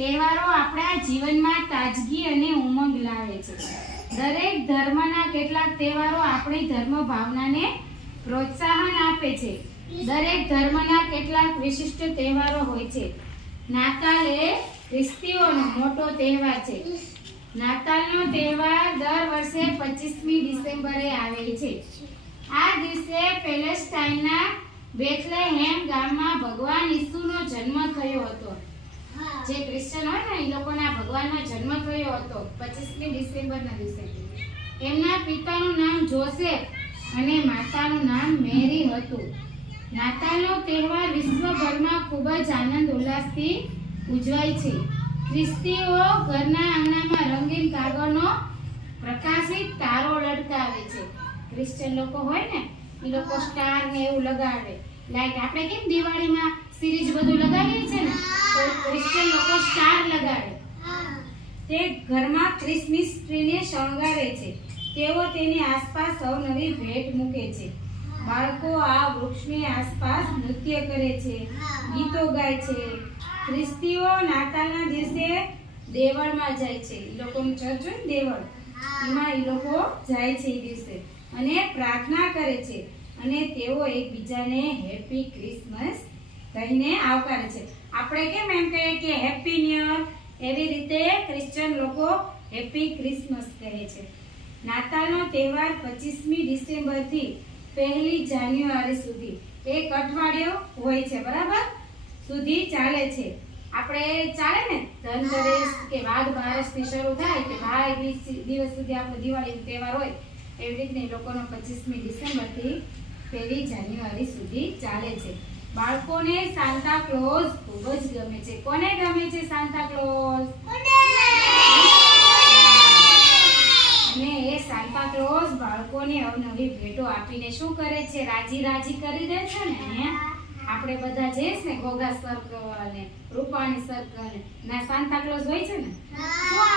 તહેવારો આપણા જીવનમાં તાજગી અને ઉમંગ લાવે છે. દરેક ધર્મના કેટલાક તહેવારો આપણી ધર્મ ભાવનાને પ્રોત્સાહન આપે છે. દરેક ધર્મના કેટલાક વિશિષ્ટ તહેવારો હોય છે. નાતાલ એ ખ્રિસ્તીઓનો મોટો તહેવાર છે. નાતાલનો તહેવાર દર વર્ષે 25મી ડિસેમ્બરે આવે છે. આ દિવસે પેલેસ્ટાઈનના બેથલેહેમ ગામમાં ભગવાન ઈસુનો જન્મ થયો હતો. જે ક્રિશ્ચન હોય ને એ લોકોના ભગવાનનો જન્મ થયો હતો 25મી ડિસેમ્બરના દિવસે. એમના પિતાનું નામ જોસેફ અને માતાનું નામ મેરી હતું. નાતાલનો તહેવાર વિશ્વભરમાં ખૂબ જ આનંદ ઉલ્લાસથી ઉજવાય છે. ખ્રિસ્તીઓ ઘરના આંગણામાં રંગીન કાગળનો પ્રકાશિત તારો લટકાવે છે. ક્રિશ્ચન લોકો હોય ને એ લોકો સ્ટાર ને એવું લગાવે. લાઈક આપણે કેમ દિવાળીમાં સિરીઝ બધું લગાવીએ છે ને, તો ક્રિશ્ચન લોકો સ્ટાર લગાવે. તે ઘરમાં ક્રિસમસ ટ્રીને શણગારે છે. તેઓ તેની આસપાસ અવનવી ભેટ મૂકે છે. બાળકો આ વૃક્ષની આસપાસ નૃત્ય કરે છે, ગીતો ગાય છે. ખ્રિસ્તીઓ નાતાલના દિવસે દેવળમાં જાય છે. એ લોકોનું ચર્ચ હોય ને દેવળ, એમાં એ લોકો જાય છે એ દિવસે અને પ્રાર્થના કરે છે અને તેઓ એકબીજાને હેપી ક્રિસમસ કહીને આવકારે છે. આપણે કેમ એમ કહીએ કે હેપી ન્યુ યર, એવી રીતે ક્રિશ્ચન લોકો હેપી ક્રિસમસ કહે છે. નાતાલનો તહેવાર 25મી ડિસેમ્બરથી 1 જાન્યુઆરી સુધી એક અઠવાડિયું હોય છે, બરાબર, સુધી ચાલે છે. આપણે ચાલે ને ધનતેરસ કે વાઘ બારસથી શરૂ થાય કે ભાઈ દિવસ સુધી આપણો દિવાળીનો તહેવાર હોય, એવી રીતે લોકોનો 25મી ડિસેમ્બરથી 1 જાન્યુઆરી સુધી ચાલે છે. બાળકોને સાન્તા ક્લોઝ ખૂબ જ ગમે છે. કોને ગમે છે સાન્તા ક્લોઝ? અને એ સાન્તા ક્લોઝ બાળકોને અવનવી ભેટો આપીને શું કરે છે? રાજી રાજી કરી દે છે ને. આપણે બધા જઈશ ને ઘોઘા સર્કલ ને રૂપાણી સર્કલ ના સાન્તા ક્લોઝ હોય છે ને, શું